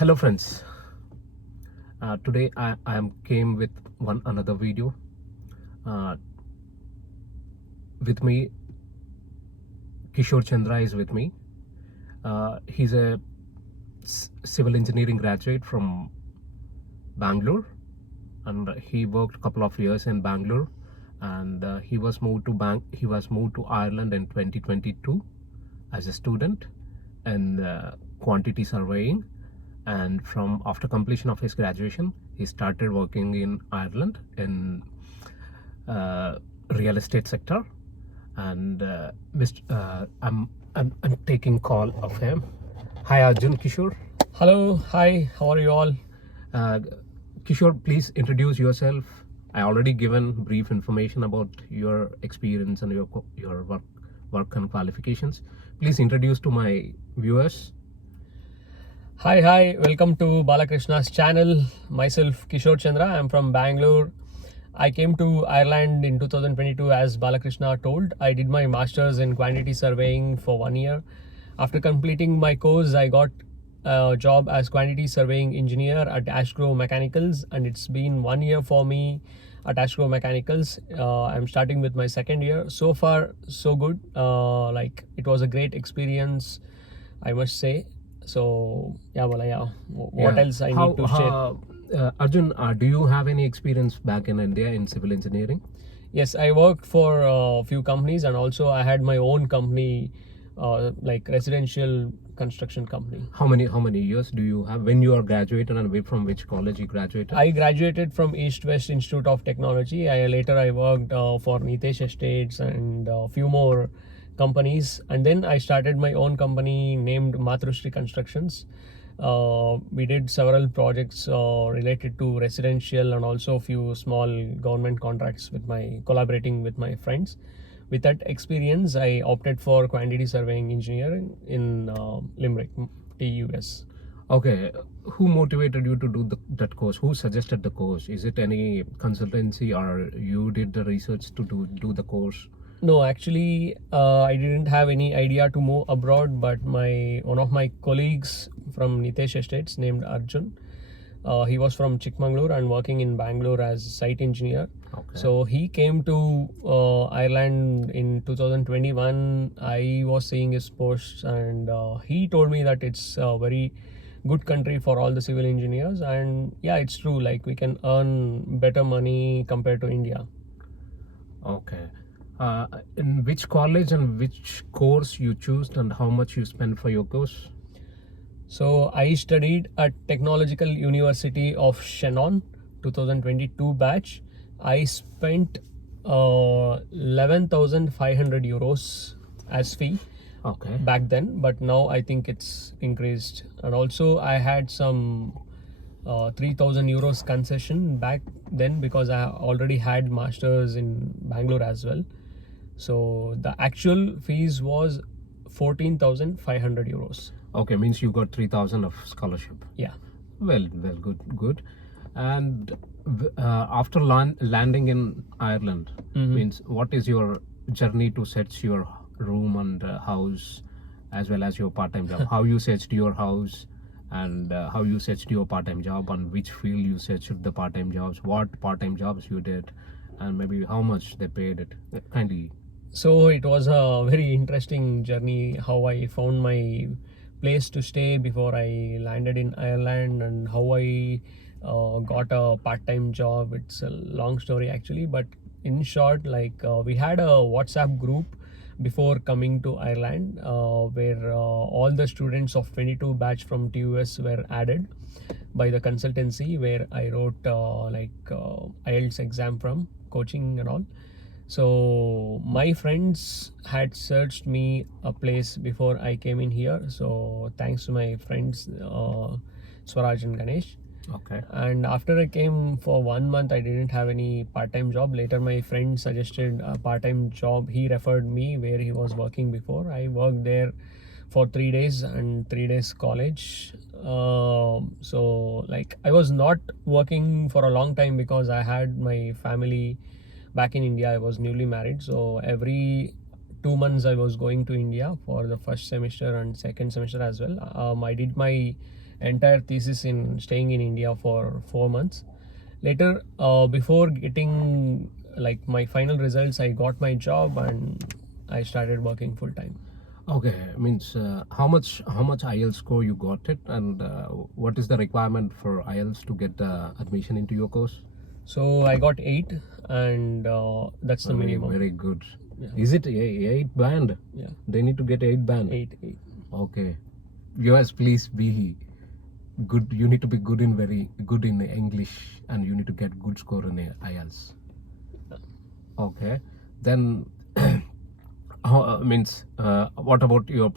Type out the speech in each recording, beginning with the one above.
Hello friends, today I am came with one another video. uh, with me Kishor Chandra is with me. He's a civil engineering graduate from Bangalore, and he worked a couple of years in Bangalore, and he was moved to Ireland in 2022 as a student in quantity surveying. And from after completion of his graduation, he started working in Ireland in uh, real estate sector. And I'm taking call of him. Hi Arjun, Kishore. Hello, hi, how are you all? uh, Kishore, please introduce yourself. I already given brief information about your experience and your work and qualifications. Please introduce to my viewers. Hi, welcome to Balakrishna's channel. Myself, Kishor Chandra, I'm from Bangalore. I came to Ireland in 2022 as Balakrishna told. I did my master's in quantity surveying for 1 year. After completing my course, I got a job as quantity surveying engineer at Ashgrove Mechanicals, and it's been 1 year for me at Ashgrove Mechanicals. I'm starting with my second year. So far, so good. Like it was a great experience, I must say. So yeah, well, yeah. What Yeah. else I need to share? Arjun, do you have any experience back in India in civil engineering? Yes, I worked for a few companies, and also I had my own company, like residential construction company. How many years do you have when you are graduated, and from which college you graduated? I graduated from East West Institute of Technology. I worked for Nitesh Estates and a few more companies, and then I started my own company named Matrushri Constructions. We did several projects related to residential and also a few small government contracts with my collaborating with my friends. With that experience, I opted for quantity surveying engineering in Limerick, TUS. Okay, who motivated you to do that course? Who suggested the course? Is it any consultancy, or you did the research to do the course? No, actually, I didn't have any idea to move abroad, but my one of my colleagues from Nitesh Estates named Arjun, he was from Chikmagalur and working in Bangalore as site engineer. Okay. So he came to Ireland in 2021. I was seeing his posts, and he told me that it's a very good country for all the civil engineers. And yeah, it's true. Like we can earn better money compared to India. Okay. In which college and which course you choose, and how much you spend for your course? So I studied at Technological University of Shannon, 2022 batch. I spent 11,500 euros as fee Okay. back then, but now I think it's increased. And also I had some 3,000 euros concession back then because I already had masters in Bangalore as well. So the actual fees was 14,500 euros. Okay, means you got 3,000 of scholarship. Yeah. Well, good. And after landing in Ireland, means what is your journey to search your room and house, as well as your part-time job? How you searched your house, and how you searched your part-time job, and which field you searched the part-time jobs, what part-time jobs you did, and maybe how much they paid it. Kindly. So it was a very interesting journey how I found my place to stay before I landed in Ireland, and how I got a part-time job. It's a long story actually, but in short, like we had a WhatsApp group before coming to Ireland, where all the students of 22 batch from TUS were added by the consultancy, where I wrote IELTS exam from coaching and all. So my friends had searched me a place before I came in here. So thanks to my friends Swaraj and Ganesh. Okay. And after I came for 1 month, I didn't have any part-time job. Later my friend suggested a part-time job. He referred me where he was working before. I worked there for 3 days and 3 days college. So like I was not working for a long time because I had my family back in India. I was newly married, so every 2 months I was going to India for the first semester and second semester as well. I did my entire thesis in staying in India for 4 months. Later, before getting like my final results, I got my job and I started working full time. Okay, means how much IELTS score you got it, and what is the requirement for IELTS to get admission into your course? So I got 8, and that's the Very minimum. very good. Yeah. Is it eight band? Yeah, They need to get 8 band. 8. Okay, viewers, please be good. You need to be good in very good in English, and you need to get good score in IELTS. Okay, then means what about your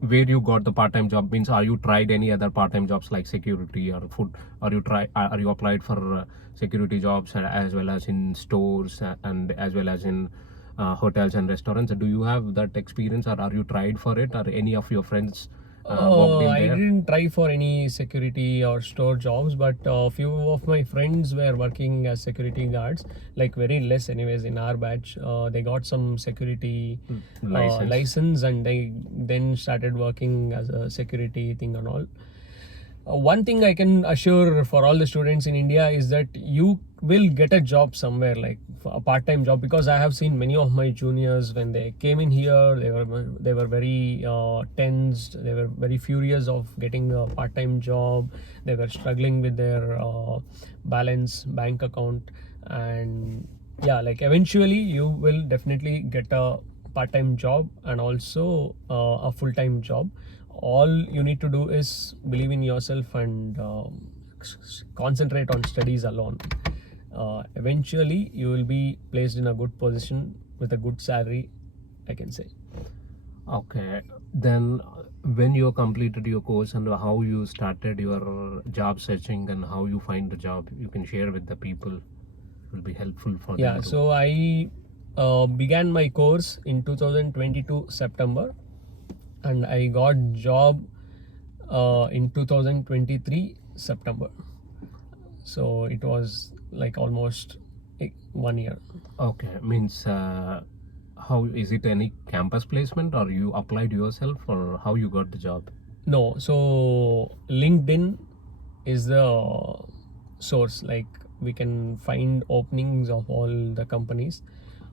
where you got the part-time job? Means are you tried any other part-time jobs like security or food? Are you applied for security jobs as well as in stores and as well as in hotels and restaurants? Do you have that experience, or are you tried for it, or any of your friends worked in I there? didn't try for any security or store jobs, but a few of my friends were working as security guards, like very less, anyways, in our batch. They got some security License. license, and they then started working as a security thing and all. One thing I can assure for all the students in India is that you will get a job somewhere, like a part-time job, because I have seen many of my juniors when they came in here, they were very tensed, they were very furious of getting a part-time job, they were struggling with their balance bank account, and yeah, like eventually you will definitely get a part-time job and also a full-time job. All you need to do is believe in yourself and concentrate on studies alone. Eventually you will be placed in a good position with a good salary, I can say. Okay, then when you completed your course and how you started your job searching and how you find the job, you can share with the people. It will be helpful for Yeah, them to. so I began my course in 2022 September, and I got job in 2023 September. So it was like almost 1 year. Okay, means how is it any campus placement, or you applied yourself, or how you got the job? No, so LinkedIn is the source. Like we can find openings of all the companies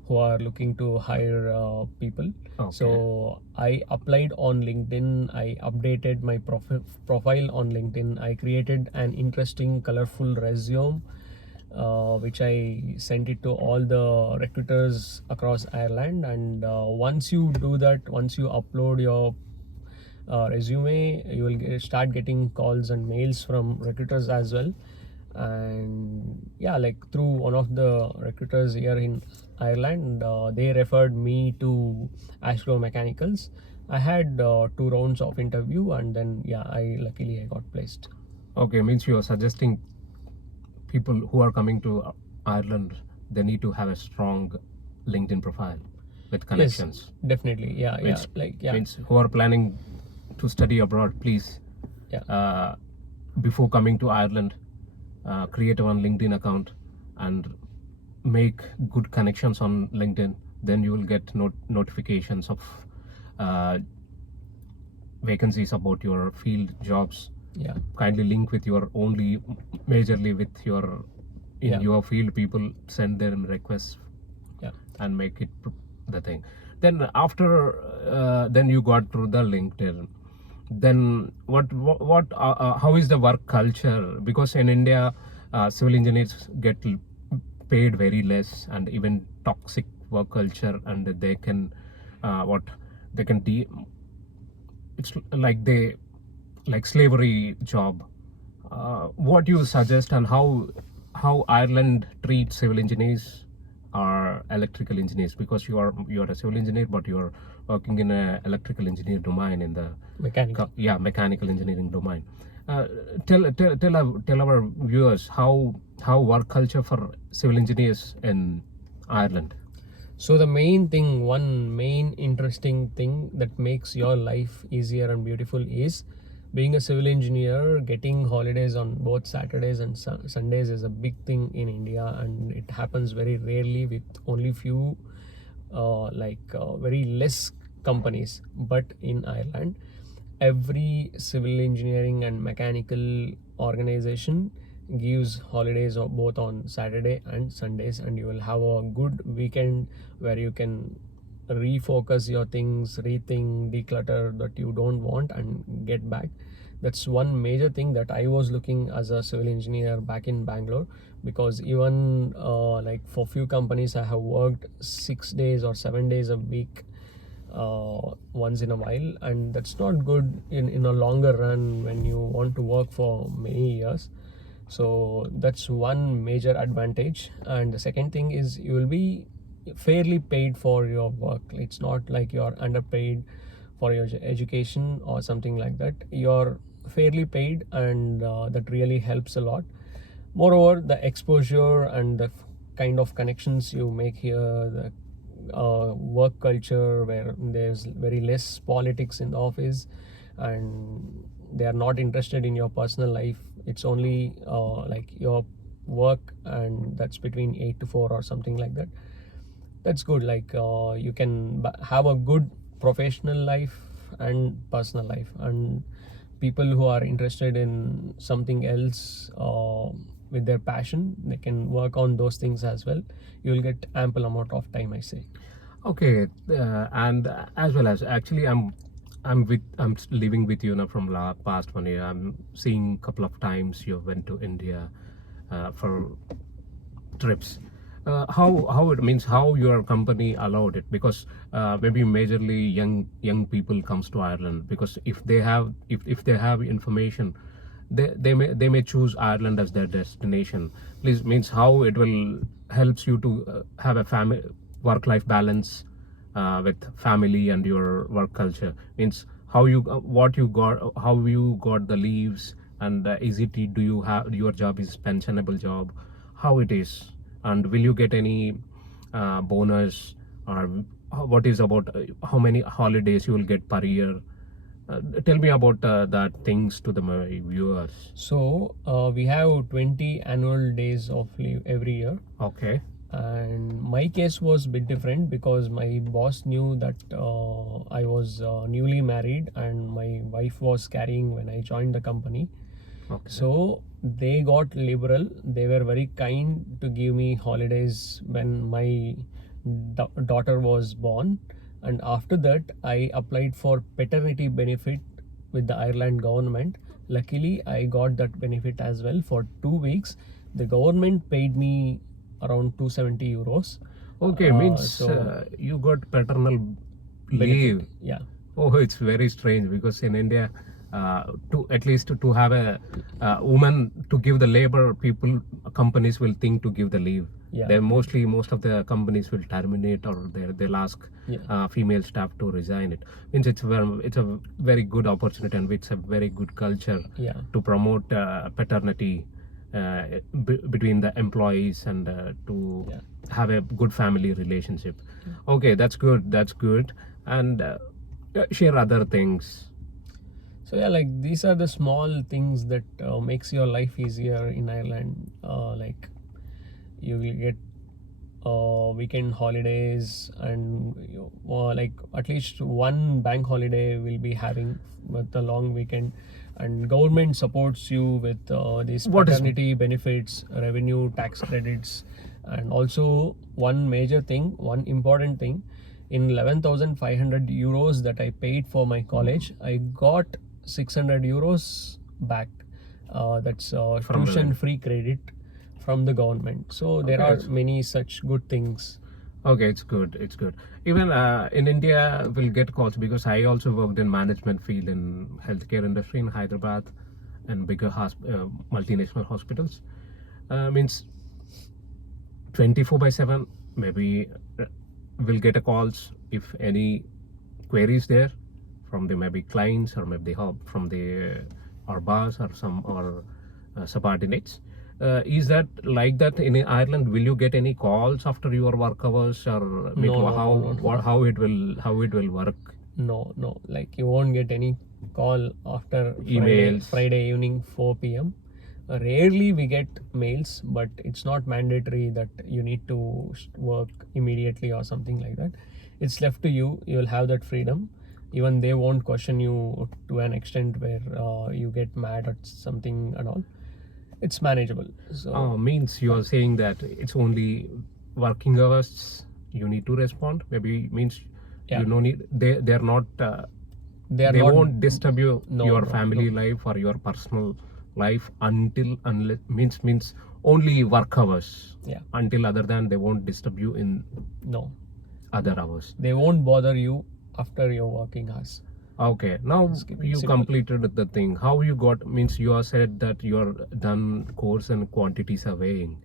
who are looking to hire people. Okay. So I applied on LinkedIn. I updated my profile on LinkedIn. I created an interesting, colorful resume, which I sent it to all the recruiters across Ireland. And once you do that, once you upload your resume, you will start getting calls and mails from recruiters as well. And yeah, like through one of the recruiters here in Ireland, they referred me to Astro Mechanicals. I had 2 rounds of interview, and then yeah, I luckily I got placed. Okay, means you are suggesting people who are coming to Ireland, they need to have a strong LinkedIn profile with Yes, connections. definitely. Yeah, yeah, Means like yeah, means who are planning to study abroad, please yeah. before coming to Ireland, create one LinkedIn account and make good connections on LinkedIn. Then you will get notifications of uh, vacancies about your field jobs. Yeah, Kindly link with your only majorly with your in yeah, your field. People send their requests yeah. and make it the thing. Then after then you got through the LinkedIn. Then how is the work culture? Because in India, civil engineers get paid very less, and even toxic work culture, and they can what they can it's like they like slavery job. What you suggest, and how Ireland treats civil engineers or electrical engineers, because you are a civil engineer, but you're working in a electrical engineer domain in the Mechanical. mechanical engineering domain. Tell our viewers how work culture for civil engineers in Ireland. So the one main interesting thing that makes your life easier and beautiful is being a civil engineer. Getting holidays on both Saturdays and Sundays is a big thing in India, and it happens very rarely with only few, very less companies. But in Ireland, every civil engineering and mechanical organization gives holidays both on Saturday and Sundays, and you will have a good weekend where you can refocus your things, rethink, declutter that you don't want, and get back. That's one major thing that I was looking as a civil engineer back in Bangalore, because even like for few companies I have worked 6 days or 7 days a week once in a while, and that's not good in a longer run when you want to work for many years. So that's one major advantage. And the second thing is you will be fairly paid for your work. It's not like you're underpaid for your education or something like that. You're fairly paid, and that really helps a lot. Moreover, the exposure and the kind of connections you make here, the work culture where there's very less politics in the office, and they are not interested in your personal life. It's only like your work, and that's between 8 to 4 or something like that. That's good. Like you can have a good professional life and personal life, and people who are interested in something else with their passion, they can work on those things as well. You will get ample amount of time, I say. Okay, and as well as actually, I'm living with you now from past 1 year. I'm seeing couple of times you went to India for trips. How it means how your company allowed it, because maybe majorly young people comes to Ireland because if they have information, they may choose Ireland as their destination. Please means how it will helps you to have a family work life balance with family and your work culture. Means how you what you got, how you got the leaves, and is it, do you have your job is pensionable job, how it is, and will you get any bonus, or what is about how many holidays you will get per year. Tell me about that things to the my viewers. So we have 20 annual days of leave every year. Okay. And my case was a bit different because my boss knew that I was newly married and my wife was carrying when I joined the company. Okay. So they got liberal. They were very kind to give me holidays when my daughter was born. And after that, I applied for paternity benefit with the Ireland government. Luckily, I got that benefit as well for 2 weeks. The government paid me around 270 euros. Okay, means So you got paternal benefit, leave. yeah. Oh, it's very strange because in India, to at least to have a woman to give the labor, people companies will think to give the leave. Yeah. They mostly most of the companies will terminate, or they'll ask Yeah. female staff to resign. It means it's a very good opportunity, and it's a very good culture Yeah. to promote paternity between the employees, and to Yeah. have a good family relationship. Okay, that's good. That's good. And share other things. So yeah, like these are the small things that makes your life easier in Ireland. Like you will get weekend holidays, and like at least one bank holiday will be having with the long weekend, and government supports you with these What is paternity benefits, revenue tax credits, and also one major thing, one important thing, in 11,500 euros that I paid for my college, I got 600 euros back. That's from tuition the free credit from the government. So there okay, are many such good things. okay, it's good. It's good. Even in India, we'll get calls because I also worked in management field in healthcare industry in Hyderabad and bigger multinational hospitals. Means 24/7, maybe we'll get a calls if any queries there from the maybe clients, or maybe from the our boss or some or subordinates. Is that like that in Ireland? Will you get any calls after your work hours, or No, no, how no, no, no. how it will work? No. Like you won't get any call after Emails. Friday evening 4 p.m. Rarely we get mails, but it's not mandatory that you need to work immediately or something like that. It's left to you. You'll have that freedom. Even they won't question you to an extent where you get mad at something and all. It's manageable. So Means you are saying that it's only working hours you need to respond. Maybe means yeah, you no need. They're not. they are They not. won't disturb you, No, your no, family no. life or your personal life unless means only work hours. Yeah, Until other than they won't disturb you in no, other no. hours. They won't bother you after your working hours. Okay, now Just keep it you simple. completed the thing. How you got means you are said that you're done course and quantity surveying.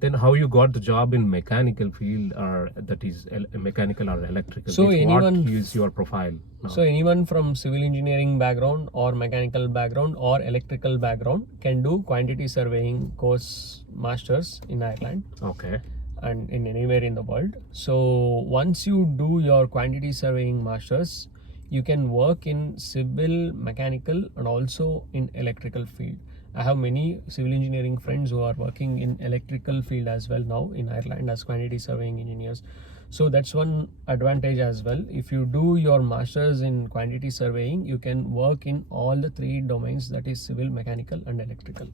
Then how you got the job in mechanical field or that is mechanical or electrical? So Means what anyone is your profile So now? anyone from civil engineering background or mechanical background or electrical background can do quantity surveying course masters in Ireland Okay, and in anywhere in the world. So once you do your quantity surveying masters, you can work in civil, mechanical and also in electrical field. I have many civil engineering friends who are working in electrical field as well now in Ireland as quantity surveying engineers. So that's one advantage as well. If you do your masters in quantity surveying, you can work in all the three domains, that is civil, mechanical and electrical.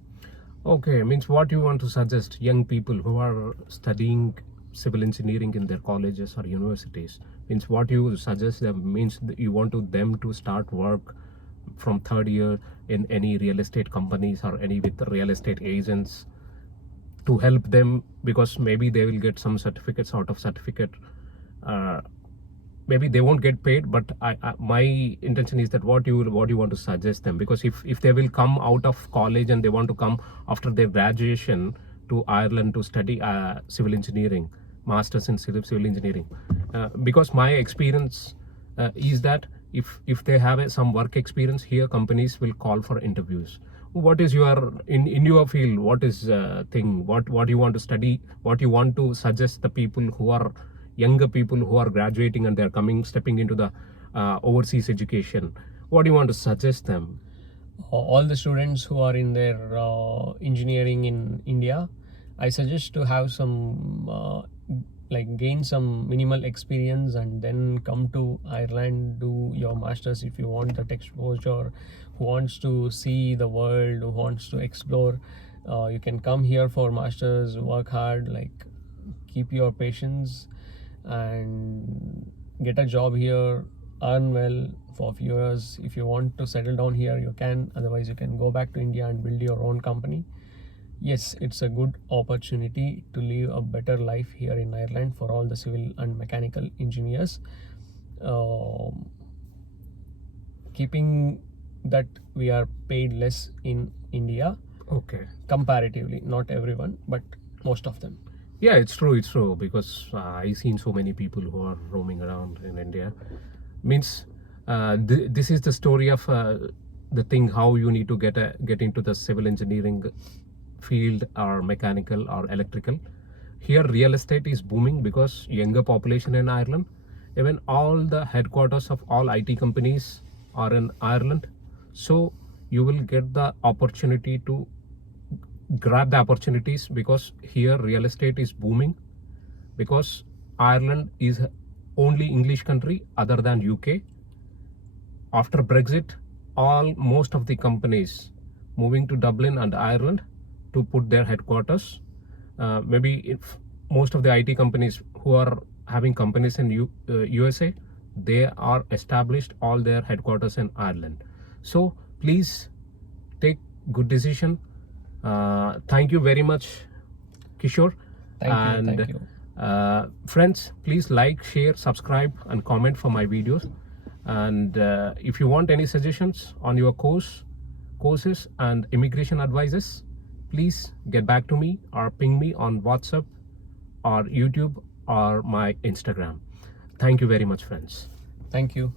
okay. Means what you want to suggest young people who are studying civil engineering in their colleges or universities? Means what you suggest them means that you want to them to start work from third year in any real estate companies or any with real estate agents to help them because maybe they will get some certificates out of certificate. uh, Maybe they won't get paid, but my intention is that what you want to suggest them, because if they will come out of college and they want to come after their graduation to Ireland to study civil engineering, masters in civil engineering, because my experience is that if they have some work experience here, companies will call for interviews. What is your in your field, what is thing, what you want to study, what you want to suggest the people who are younger people who are graduating and they're stepping into the overseas education? What do you want to suggest them? All the students who are in their engineering in India, I suggest to have some like gain some minimal experience and then come to Ireland, do your masters if you want that exposure, who wants to see the world, who wants to explore. You can come here for masters, work hard, like keep your patience and get a job here, earn well for a few years. If you want to settle down here, you can. Otherwise, you can go back to India and build your own company. Yes, it's a good opportunity to live a better life here in Ireland for all the civil and mechanical engineers. Keeping that we are paid less in India Okay. comparatively, not everyone, but most of them. Yeah, it's true because I've seen so many people who are roaming around in India. Means this is the story of the thing how you need to get into the civil engineering field or mechanical or electrical. Here real estate is booming because younger population in Ireland. Even all the headquarters of all IT companies are in Ireland. So you will get the opportunity to grab the opportunities because here real estate is booming, because Ireland is only English country other than UK. After Brexit, most of the companies moving to Dublin and Ireland to put their headquarters. Maybe if most of the IT companies who are having companies in USA, they are established all their headquarters in Ireland. So please take good decision. Thank you very much, Kishore. Thank And you. friends, please like, share, subscribe, and comment for my videos. And if you want any suggestions on your courses and immigration advices, please get back to me or ping me on WhatsApp or YouTube or my Instagram. Thank you very much, friends. Thank you.